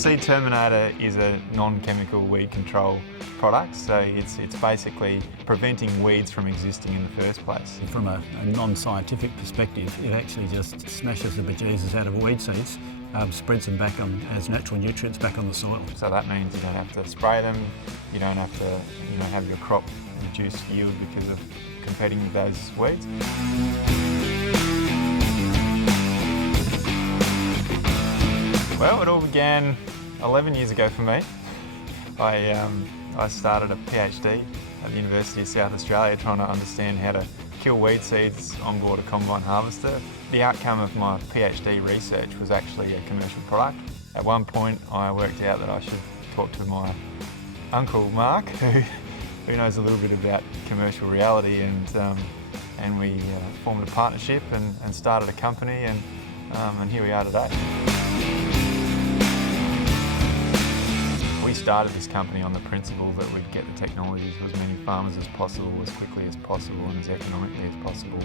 Seed Terminator is a non-chemical weed control product, so it's basically preventing weeds from existing in the first place. From a non-scientific perspective, it actually just smashes the bejesus out of weed seeds, spreads them back on as natural nutrients back on the soil. So that means you don't have to spray them, you don't have to have your crop reduce yield because of competing with those weeds. Well, it all began 11 years ago for me. I started a PhD at the University of South Australia trying to understand how to kill weed seeds on board a combine harvester. The outcome of my PhD research was actually a commercial product. At one point I worked out that I should talk to my uncle Mark, who knows a little bit about commercial reality, and we formed a partnership and started a company, and here we are today. We started this company on the principle that we'd get the technology to as many farmers as possible, as quickly as possible and as economically as possible,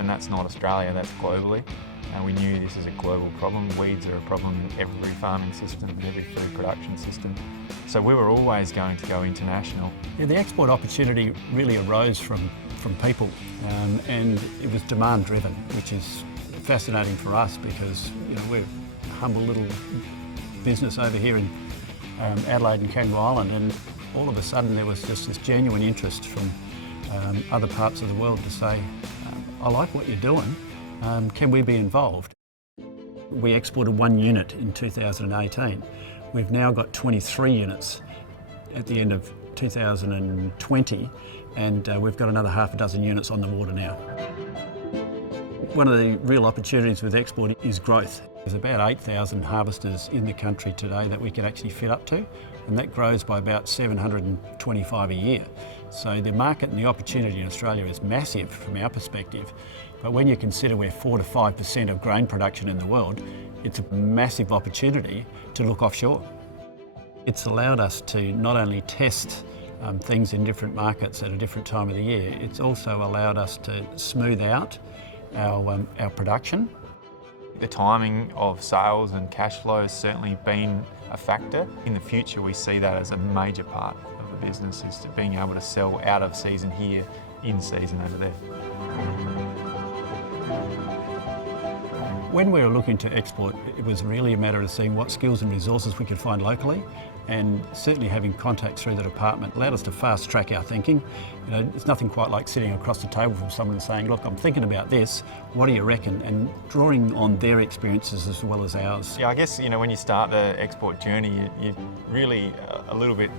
and that's not Australia, that's globally. And we knew this is a global problem. Weeds are a problem in every farming system and every food production system. So we were always going to go international. Yeah, the export opportunity really arose from people, and it was demand driven, which is fascinating for us because we're a humble little business over here in Adelaide and Kangaroo Island, and all of a sudden there was just this genuine interest from other parts of the world to say, I like what you're doing, can we be involved? We exported 1 unit in 2018. We've now got 23 units at the end of 2020, and we've got another half a dozen units on the water now. One of the real opportunities with export is growth. There's about 8,000 harvesters in the country today that we can actually fit up to, and that grows by about 725 a year. So the market and the opportunity in Australia is massive from our perspective, but when you consider we're 4 to 5% of grain production in the world, it's a massive opportunity to look offshore. It's allowed us to not only test things in different markets at a different time of the year, it's also allowed us to smooth out our production. The timing of sales and cash flow has certainly been a factor. In the future, we see that as a major part of the business, is to being able to sell out of season here, in season over there. When we were looking to export, it was really a matter of seeing what skills and resources we could find locally, and certainly having contacts through the department allowed us to fast track our thinking. It's nothing quite like sitting across the table from someone and saying, look, I'm thinking about this, what do you reckon? And drawing on their experiences as well as ours. Yeah, I guess when you start the export journey, you really a little bit,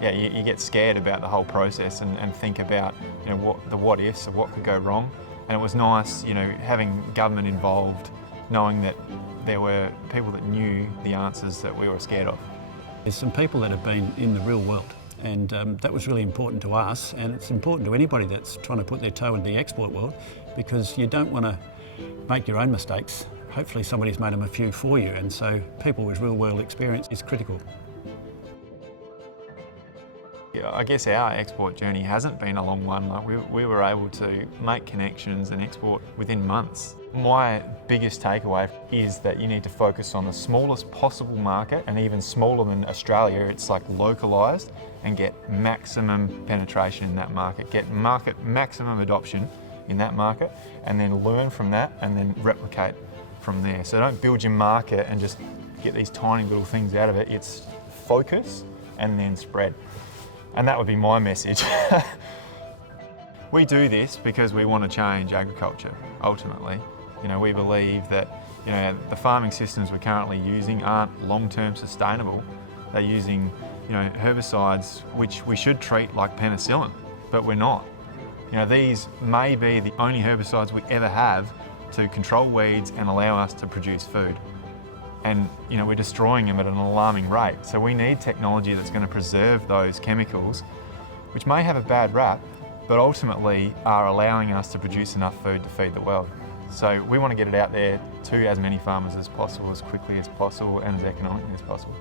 you get scared about the whole process and think about what ifs of what could go wrong. And it was nice, having government involved, knowing that there were people that knew the answers that we were scared of. There's some people that have been in the real world, and that was really important to us, and it's important to anybody that's trying to put their toe into the export world, because you don't want to make your own mistakes. Hopefully somebody's made them a few for you, and so people with real world experience is critical. I guess our export journey hasn't been a long one. We were able to make connections and export within months. My biggest takeaway is that you need to focus on the smallest possible market, and even smaller than Australia, it's like localised, and get maximum penetration in that market, get maximum adoption in that market, and then learn from that and then replicate from there. So don't build your market and just get these tiny little things out of it. It's focus and then spread. And that would be my message. We do this because we want to change agriculture, ultimately. We believe that the farming systems we're currently using aren't long-term sustainable. They're using herbicides which we should treat like penicillin, but we're not. These may be the only herbicides we ever have to control weeds and allow us to produce food. And we're destroying them at an alarming rate. So we need technology that's going to preserve those chemicals, which may have a bad rap, but ultimately are allowing us to produce enough food to feed the world. So we want to get it out there to as many farmers as possible, as quickly as possible, and as economically as possible.